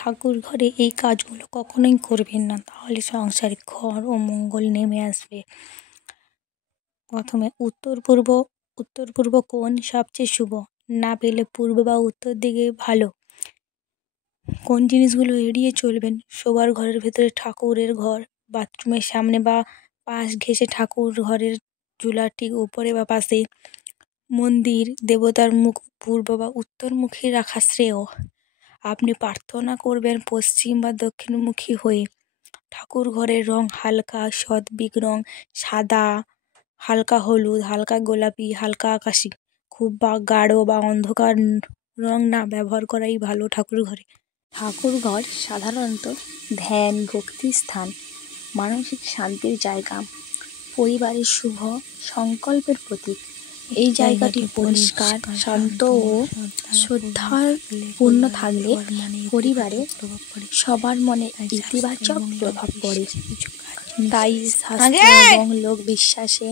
ঠাকুর ঘরে এই কাজগুলো কখনোই করবেন না, তাহলে সংসারে ঘর ও মঙ্গল নেমে আসবে। প্রথমে উত্তর পূর্ব কোণ সবচেয়ে শুভ, না পেলে পূর্ব বা উত্তর দিকে ভালো। কোন জিনিসগুলো এড়িয়ে চলবেন? শোবার ঘরের ভেতরে ঠাকুরের ঘর, বাথরুমের সামনে বা পাশ ঘেঁষে ঠাকুর ঘরের চুলার ঠিক উপরে বা পাশে। মন্দির দেবতার মুখ পূর্ব বা উত্তরমুখী রাখা শ্রেয়। আপনি প্রার্থনা করবেন পশ্চিম বা দক্ষিণমুখী হয়ে। ঠাকুর ঘরের রং হালকা সাত্বিক রং, সাদা, হালকা হলুদ, হালকা গোলাপি, হালকা আকাশি। খুব গাঢ় বা অন্ধকার রং না ব্যবহার করাই ভালো ঠাকুর ঘরে। ঠাকুর ঘর সাধারণত ধ্যান, ভক্তির স্থান, মানসিক শান্তির জায়গা, পরিবারের শুভ সংকল্পের প্রতীক। এই জায়গাটি পরিষ্কার, শান্ত ও শ্রদ্ধাপূর্ণ থাকলে পরিবারে সবার মনে ইতিবাচক প্রভাব পড়ে। তাই শাস্ত্র এবং লোক বিশ্বাসে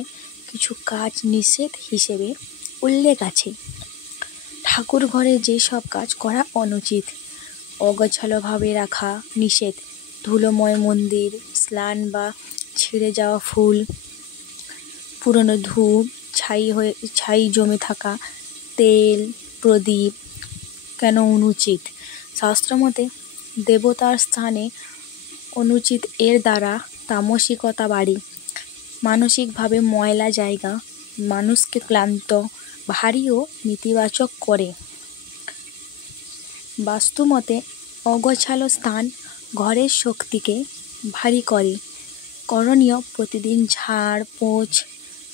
কিছু কাজ নিষেধ হিসেবে উল্লেখ আছে। ঠাকুর ঘরে যেসব কাজ করা অনুচিত: অগোছালোভাবে রাখা নিষেধ, ধুলোময় মন্দির, স্নান বা ছিঁড়ে যাওয়া ফুল, পুরনো ধূপ, ছাই জমে থাকা, তেল, প্রদীপ কেন অনুচিত? শাস্ত্রমতে দেবতার স্থানে অনুচিত এর দ্বারা তামসিকতা বাড়ে, মানসিকভাবে ময়লা জায়গা মানুষকে ক্লান্ত, ভারী ও নেতিবাচক করে। বাস্তুমতে অগোছালো স্থান ঘরের শক্তিকে ভারী করে। করণীয়: প্রতিদিন ঝাড় পোছ,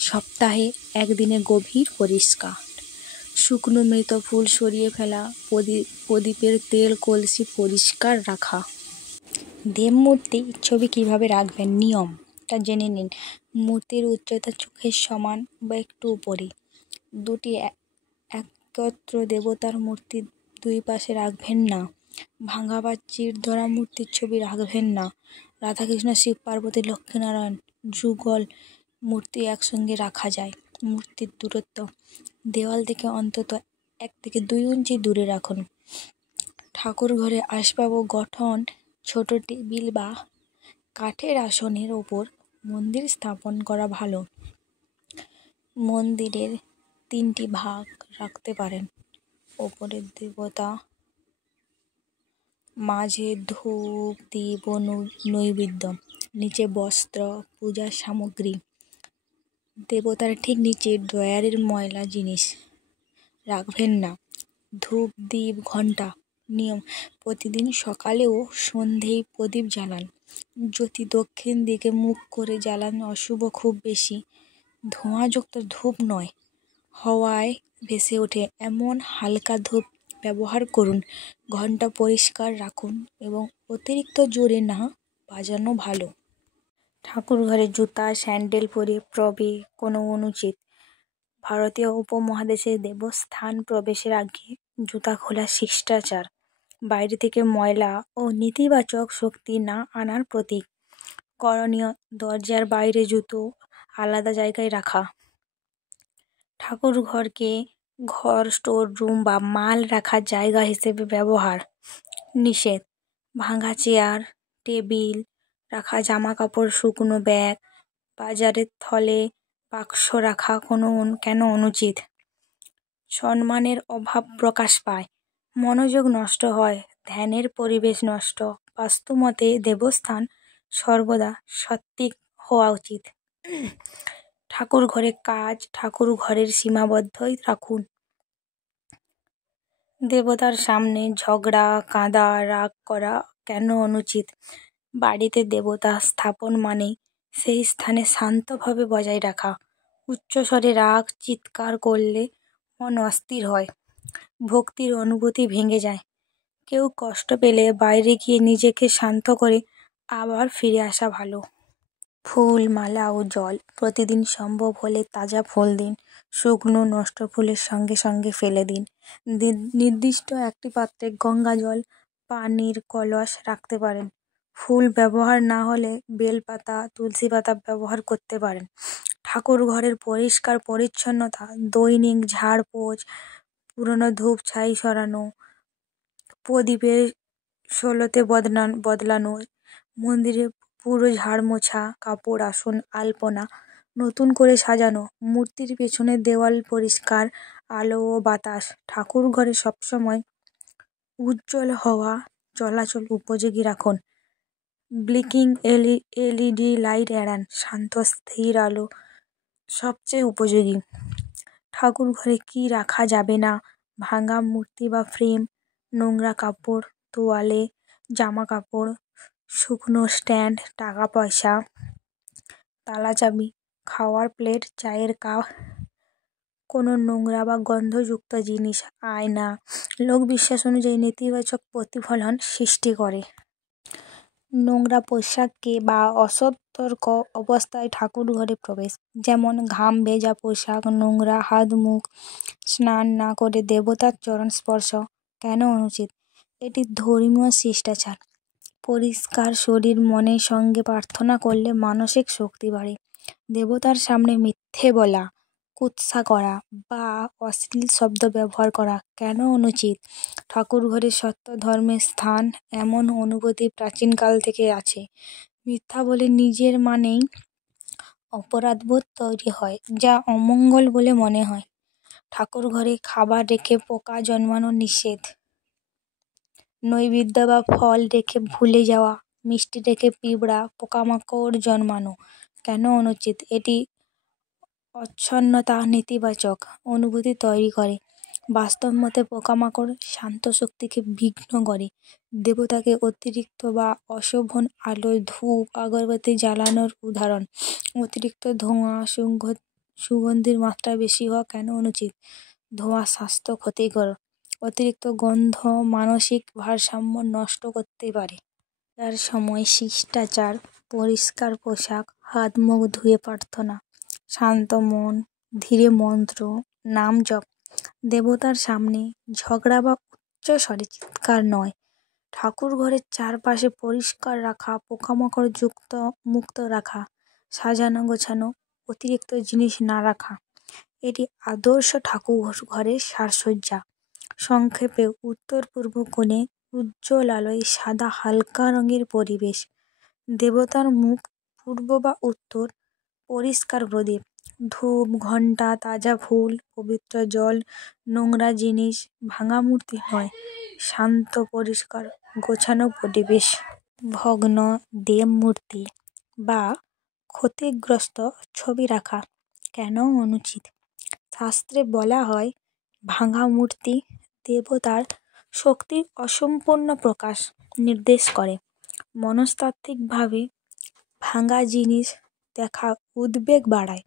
সপ্তাহে একদিনে গভীর পরিষ্কার, শুকনো মৃত ফুল সরিয়ে ফেলা, প্রদীপের তেল কলসি পরিষ্কার রাখা। দেবমূর্তি ছবি কিভাবে রাখবেন? নিয়মটা জেনে নিন। মূর্তির উচ্চতা চোখের সমান বা একটু উপরে। দুটি একত্র দেবতার মূর্তি দুই পাশে রাখবেন না। ভাঙা বা চিড় ধরা মূর্তির ছবি রাখবেন না। রাধাকৃষ্ণ, শিব পার্বতী, লক্ষ্মীনারায়ণ যুগল মূর্তি একসঙ্গে রাখা যায়। মূর্তির দূরত্ব: দেওয়াল থেকে অন্তত 1 থেকে 2 ইঞ্চি দূরে রাখুন। ঠাকুর ঘরে আসবাব ও গঠন: ছোট টেবিল বা কাঠের আসনের ওপর মন্দির স্থাপন করা ভালো। মন্দিরের 3টি ভাগ রাখতে পারেন: ওপরে দেবতা, মাঝে ধূপ দীপ ও নৈবেদ্য, নিচে বস্ত্র পূজার সামগ্রী। দেবতার ঠিক নিচে ড্রয়ারের ময়লা জিনিস রাখবেন না। ধূপ দীপ ঘণ্টা: নিয়ম: প্রতিদিন সকালে ও সন্ধেয় প্রদীপ জ্বালান। জ্যোতি দক্ষিণ দিকে মুখ করে জ্বালান, অশুভ খুব বেশি। ধোঁয়াযুক্ত ধূপ নয়, হাওয়ায় ভেসে ওঠে এমন হালকা ধূপ ব্যবহার করুন। ঘণ্টা পরিষ্কার রাখুন এবং অতিরিক্ত জোরে না বাজানো ভালো। ঠাকুর ঘরে জুতা স্যান্ডেল পরে প্রবেশ কোনো অনুচিত। ভারতীয় উপমহাদেশে দেবস্থান প্রবেশের আগে জুতা খোলা শিষ্টাচার, বাইরে থেকে ময়লা ও নেতিবাচক শক্তি না আনার প্রতীক। করণীয়: দরজার বাইরে জুতো আলাদা জায়গায় রাখা। ঠাকুর ঘরকে ঘর, স্টোর রুম বা মাল রাখার জায়গা হিসেবে ব্যবহার নিষেধ। ভাঙা চেয়ার টেবিল রাখা, জামা কাপড়, শুকনো ব্যাগ, বাজারের থলে বাক্স রাখা কেন অনুচিত? সম্মানের অভাব প্রকাশ পায়, মনোযোগ নষ্ট হয়, ধ্যানের পরিবেশ নষ্ট। বাস্তুমতে দেবস্থান সর্বদা সাত্ত্বিক হওয়া উচিত। ঠাকুর ঘরে কাজ ঠাকুর ঘরের সীমাবদ্ধই রাখুন। দেবতার সামনে ঝগড়া কাঁদা রাগ করা কেন অনুচিত? বাড়িতে দেবতা স্থাপন মানে সেই স্থানে শান্তভাবে বজায় রাখা। উচ্চস্বরে রাগ চিৎকার করলে মন অস্থির হয়, ভক্তির অনুভূতি ভেঙে যায়। কেউ কষ্ট পেলে বাইরে গিয়ে নিজেকে শান্ত করে আবার ফিরে আসা ভালো। ফুল মালা ও জল: প্রতিদিন সম্ভব হলে তাজা ফুল দিন, শুকনো নষ্ট ফুলের সঙ্গে সঙ্গে ফেলে দিন। নির্দিষ্ট একটি পাত্রে গঙ্গা জল, পানির কলস রাখতে পারেন। ফুল ব্যবহার না হলে বেলপাতা তুলসী পাতা ব্যবহার করতে পারেন। ঠাকুর ঘরের পরিষ্কার পরিচ্ছন্নতা: দৈনিক ঝাড় পোছ, পুরনো ধূপ ছাই সরানো, প্রদীপের ষোলোতে বদলানো, মন্দিরে পুরো ঝাড় মোছা, কাপড় আসন আলপনা নতুন করে সাজানো, মূর্তির পেছনের দেওয়াল পরিষ্কার, আলো ও বাতাস ঠাকুর ঘরে সবসময় উজ্জ্বল হওয়া চলাচল উপযোগী রাখুন। ব্লিকিং এলইডি লাইট এড়ান, শান্ত স্থির আলো সবচেয়ে উপযোগী। ঠাকুর ঘরে কি রাখা যাবে না? ভাঙা মূর্তি বা ফ্রেম, নোংরা কাপড়, তোয়ালে, জামা কাপড়, শুকনো স্ট্যান্ড, টাকা পয়সা, তালা চাবি, খাওয়ার প্লেট, চায়ের কাপ, কোনো নোংরা বা গন্ধযুক্ত জিনিস, আয়না লোকবিশ্বাস অনুযায়ী নেতিবাচক প্রতিফলন সৃষ্টি করে। নোংরা পোশাককে বা অসতর্ক অবস্থায় ঠাকুর ঘরে প্রবেশ, যেমন ঘাম ভেজা পোশাক, নোংরা হাত মুখ, স্নান না করে দেবতার চরণ স্পর্শ কেন অনুচিত? এটি ধর্মীয় শিষ্টাচার। পরিষ্কার শরীর মনের সঙ্গে প্রার্থনা করলে মানসিক শক্তি বাড়ে। দেবতার সামনে মিথ্যে বলা, কুৎসা করা বা অশ্লীল শব্দ ব্যবহার করা কেন অনুচিত? ঠাকুর ঘরে সত্য ধর্মের স্থান, এমন অনুভূতি প্রাচীনকাল থেকে আছে। মিথ্যা বলে নিজের মানেই অপরাধবোধ তৈরি হয়, যা অমঙ্গল বলে মনে হয়। ঠাকুর ঘরে খাবার রেখে পোকা জন্মানো নিষেধ। নৈবেদ্য বা ফল রেখে ভুলে যাওয়া, মিষ্টি রেখে পিঁপড়া, পোকামাকড় জন্মানো কেন অনুচিত? এটি অচ্ছন্নতা, নেতিবাচক অনুভূতি তৈরি করে। বাস্তব মতে পোকামাকড় শান্ত শক্তিকে বিঘ্ন করে। দেবতাকে অতিরিক্ত বা অশোভন আলোয় ধূপ আগরবাতি জ্বালানোর উদাহরণ। অতিরিক্ত ধোঁয়া, সুগন্ধির মাত্রা বেশি হওয়া কেন অনুচিত? ধোঁয়া স্বাস্থ্য ক্ষতিকর। অতিরিক্ত গন্ধ মানসিক ভারসাম্য নষ্ট করতে পারে। তার সময় শিষ্টাচার, পরিষ্কার পোশাক, হাত মুখ ধুয়ে প্রার্থনা, শান্ত মন, ধীরে মন্ত্র, নাম জপ। দেবতার সামনে ঝগড়া বা উচ্চ স্বরে চিৎকার নয়। ঠাকুর ঘরের চারপাশে পরিষ্কার রাখা, পোকামাকড় মুক্ত রাখা, সাজানো গোছানো, অতিরিক্ত জিনিস না রাখা। এটি আদর্শ ঠাকুর ঘরের সাজসজ্জা। সংক্ষেপে, উত্তর পূর্ব কোণে উজ্জ্বল আলোয় সাদা হালকা রঙের পরিবেশ, দেবতার মুখ পূর্ব বা উত্তর, পরিষ্কার প্রদীপ, ধূপ, ঘণ্টা, তাজা ফুল, পবিত্র জল, নোংরা জিনিস, ভাঙা মূর্তি নয়, শান্ত পরিষ্কার গোছানো পরিবেশ। ভগ্ন দেবমূর্তি বা ক্ষতিগ্রস্ত ছবি রাখা কেন অনুচিত? শাস্ত্রে বলা হয়, ভাঙা মূর্তি দেবতার শক্তির অসম্পূর্ণ প্রকাশ নির্দেশ করে। মনস্তাত্ত্বিকভাবে ভাঙা জিনিস দেখা উদ্বেগ বাড়ায়।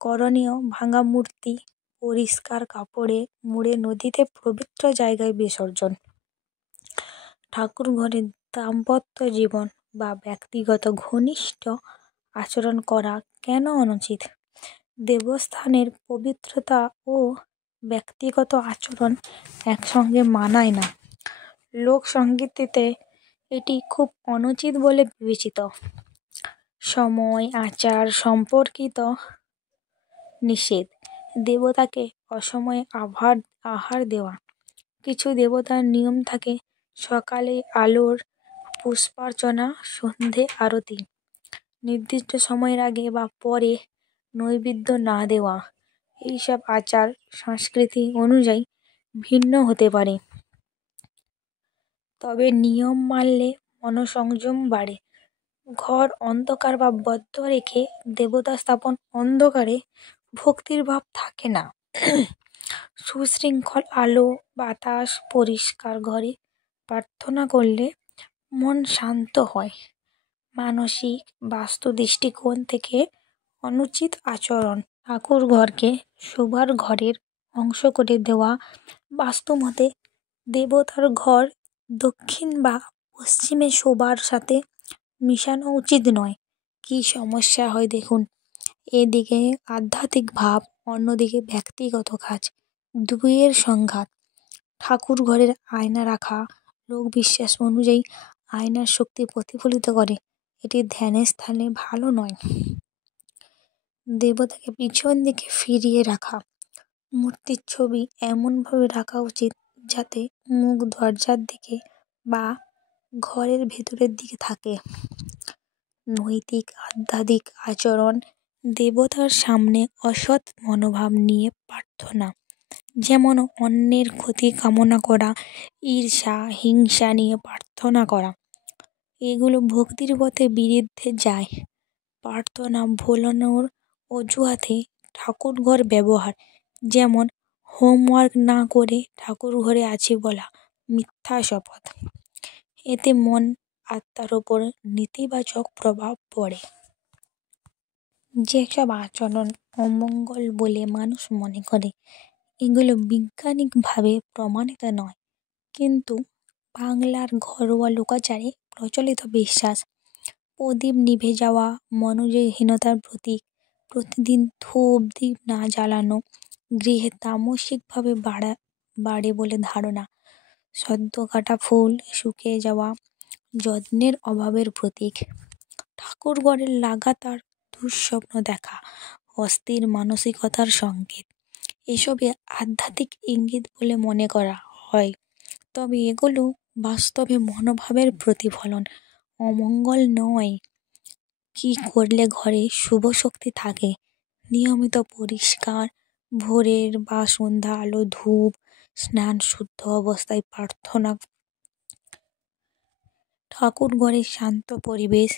করণীয়, ভাঙা মূর্তি পরিষ্কার কাপড়ে মুড়ে নদীতে পবিত্র জায়গায় বিসর্জন। ঠাকুর ঘরে দাম্পত্য জীবন বা ব্যক্তিগত ঘনিষ্ঠ আচরণ করা কেন অনুচিত? দেবস্থানের পবিত্রতা ও ব্যক্তিগত আচরণ একসঙ্গে মানায় না। লোকসংগীতিতে এটি খুব অনুচিত বলে বিবেচিত। সময় আচার সম্পর্কিত নিষেধ। দেবতাকে অসময়ে আহার দেওয়া। কিছু দেবতার নিয়ম থাকে, সকালে আলোর পুষ্পার্চনা, সন্ধে আরতি, নির্দিষ্ট সময়ের আগে বা পরে নৈবেদ্য না দেওয়া। এইসব আচার সংস্কৃতি অনুযায়ী ভিন্ন হতে পারে, তবে নিয়ম মানলে মনসংযম বাড়ে। ঘর অন্ধকার বা বদ্ধ রেখে দেবতা স্থাপন। অন্ধকারে ভক্তির ভাব থাকে না। সুশৃঙ্খল আলো, বাতাস, পরিষ্কার ঘরে প্রার্থনা করলে মন শান্ত হয়। মানসিক বাস্তু দৃষ্টিকোণ থেকে অনুচিত আচরণ। ঠাকুর ঘরকে শোবার ঘরের অংশ করে দেওয়া। বাস্তুমতে দেবতার ঘর দক্ষিণ বা পশ্চিমে শোবার সাথে মিশানো উচিত নয়। কি সমস্যা হয় দেখুন, এদিকে আধ্যাত্মিক ভাব, অন্যদিকে ব্যক্তিগত কাজ, দুইয়ের সংঘাত। ঠাকুর ঘরের আয়না রাখা। লোক বিশ্বাস অনুযায়ী আয়নার শক্তি প্রতিফলিত করে, এটি ধ্যানের স্থানে ভালো নয়। দেবতাকে পিছন দিকে ফিরিয়ে রাখা। মূর্তির ছবি এমনভাবে রাখা উচিত যাতে মুখ দরজার দিকে বা ঘরের ভেতরের দিকে থাকে। নৈতিক আধ্যাত্মিক আচরণ, দেবতার সামনে অসৎ মনোভাব নিয়ে প্রার্থনা, যেমন অন্যের ক্ষতি কামনা করা, ঈর্ষা হিংসা নিয়ে প্রার্থনা করা, এগুলো ভক্তির পথে বিরুদ্ধে যায়। প্রার্থনা ভোলানোর অজুহাতে ঠাকুরঘর ব্যবহার, যেমন হোমওয়ার্ক না করে ঠাকুর ঘরে আছি বলা, মিথ্যা শপথ, এতে মন আত্মার ওপর নেতিবাচক প্রভাব পড়ে। যেসব আচরণ অমঙ্গল বলে মানুষ মনে করে, এগুলো বৈজ্ঞানিকভাবে প্রমাণিত নয়, কিন্তু বাংলার ঘরোয়া লোকাচারে প্রচলিত বিশ্বাস। প্রদীপ নিভে যাওয়া মনোযোগহীনতার প্রতীক, প্রতিদিন ধূপ দ্বীপ না জ্বালানো গৃহে তামসিকভাবে বাড়ে বলে ধারণা। সদ্য কাটা ফুল শুকিয়ে যাওয়া যত্নের অভাবের প্রতীক। ঠাকুরঘরের লাগাতার দুঃস্বপ্ন দেখা অস্থির মানসিকতার সংকেত। এসবে আধ্যাত্মিক ইঙ্গিত বলে মনে করা হয়, তবে এগুলো বাস্তবে মনোভাবের প্রতিফলন, অমঙ্গল নয়। কি করলে ঘরে শুভ শক্তি থাকে? নিয়মিত পরিষ্কার, ভোরের বা সন্ধ্যা আলো ধূপ, স্নান, শুদ্ধ অবস্থায় প্রার্থনা, ঠাকুর ঘরে শান্ত পরিবেশ,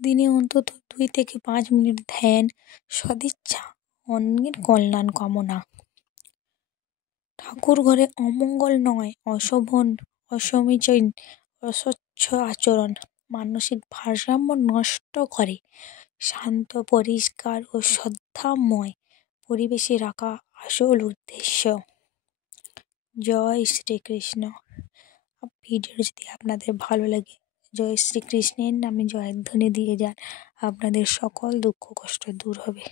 দিনে অন্তত 2 থেকে 5 মিনিট ধ্যান, সদিচ্ছা, অন্যের কল্যাণ কামনা। ঠাকুর ঘরে অমঙ্গল নয়, অশোভন, অসমীচীন, অস্বচ্ছ আচরণ মানসিক ভারসাম্য নষ্ট করে। শান্ত, পরিষ্কার ও শ্রদ্ধাময় পরিবেশে রাখা আসল উদ্দেশ্য। জয় শ্রীকৃষ্ণ। ভিডিওটা যদি আপনাদের ভালো লাগে, জয় শ্রীকৃষ্ণের নামে জয়ধ্বনি দিয়ে যান, আপনাদের সকল দুঃখ কষ্ট দূর হবে।